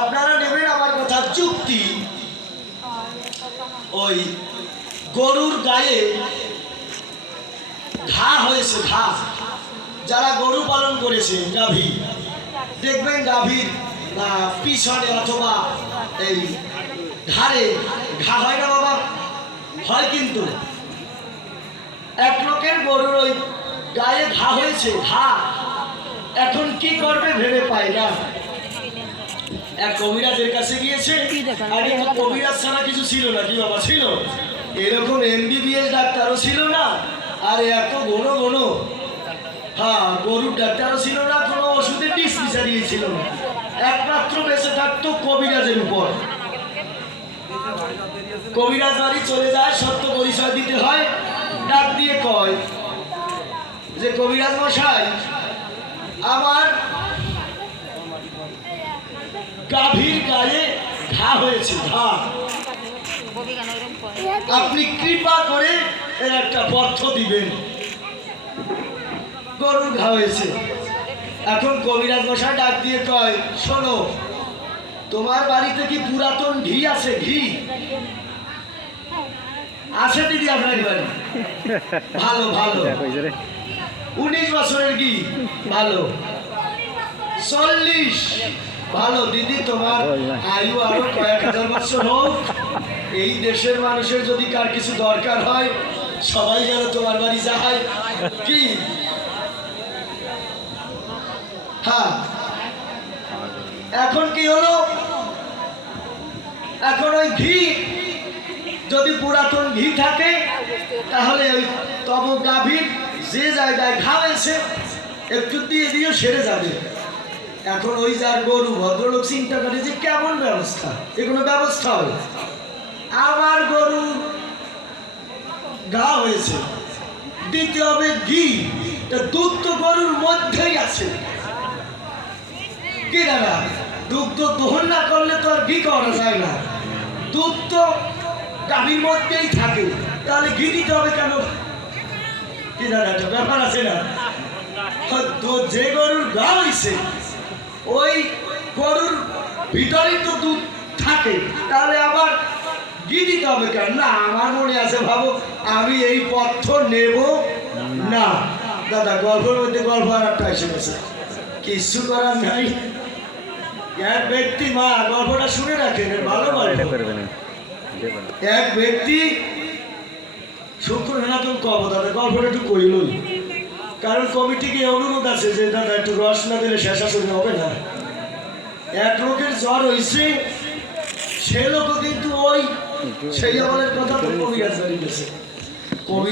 আপনারা নেবেন আমার কথা, চুক্তি। ওই গরুর গায়ে ঘা হয়েছে, ঘা। যারা গরু পালন করেছে, গাভী। দেখবেন গাভীর পিছনে অথবা এই ঘাড়ে ঘা হয় না বাবা, হয় কিন্তু। এক লোকের গরুর ওই গায়ে ঘা হয়েছে, ঘা। এখন কি করবে ভেবে পায় না। এক কবিরাজের কাছে গিয়েছে। তো কবিরাজ ছাড়া কিছু ছিল না কি বাবা ছিল? এরকম এমবিবিএস ডাক্তারও ছিল না আর এত ঘন ঘন। হ্যাঁ গরুর ডাক্তারও ছিল না কোনো ওষুধের ডিসপিসারিয়ে ছিল না। একমাত্র বেঁচে থাকতো কবিরাজের উপর। কবিরাজ বাড়ি চলে যায় সত্য পরিচয় দিতে হয় ডাক দিয়ে কয় যে কবিরাজ মশাই আমার গাভীর গায়ে ঘা হয়েছে, ঘা। আপনি কৃপা করে এর একটা পথ্য দিবেন। গরুর ঘা হয়েছে। এখন কবিরাজ মশাই ডাক দিয়ে কয়, শোনো, তোমার বাড়িতে কি পুরাতন ঘি আছে ঘি? আছে দিদি আপনার বাড়ি। ভালো ভালো। উনিশ বছরের ঘি, ভালো। চল্লিশ। ভালো দিদি তোমার আয়ু আরও কয়েক হাজার বছর হোক। এই দেশের মানুষের যদি কার কিছু দরকার হয়, সবাই যেন তোমার বাড়ি যায়। কি? হ্যাঁ। এখন কি হলো? এখন ওই ঘি, যদি পুরাতন ঘি থাকে, তাহলে ওই তব গাভীর যে জায়গায় ঘা একটু দিয়ে দিয়ে সেরে যাবে। এখন ওই যার গরু, ভদ্রলোক চিন্তা করে যে কেমন ব্যবস্থা? এ কোনো ব্যবস্থা হবে? আমার গরু ঘা হয়েছে। দিতে হবে ঘি। তা দুধ তো গরুর মধ্যেই আছে। কি দাদা? দুগ্ধ দহন না করলে তো আর ঘি করা যায় না। দুধ তো গাভীর মধ্যেই থাকে। তাহলে ঘি দিতে হবে কেন? কি দাদা, একটা ব্যাপার আছে না? যে গরুর গা হইছে ওই গরুর ভিতরেই তো দুধ থাকে তাহলে আবার দিতে হবে কেন? না আমার মনে আছে ভাবো আমি এই পথ্য নেব না। দাদা গল্পের মধ্যে গল্প আর একটা এসে গেছে। কিছু করার নাই। এক ব্যক্তি মা গল্পটা শুনে রাখেন ভালো গল্প। এক ব্যক্তি শুক্র হেনাতন কব দাদা গল্পটা একটু কইলই কারণ কমিটিকে অনুরোধ আছে যে, দাদা, একটু রস না দিলে শেষাশুনি হবে না। এক লোকের জ্বর হয়েছে সে লোক কিন্তু ওই, সেই আমাদের কথা বাড়ি গেছে কবি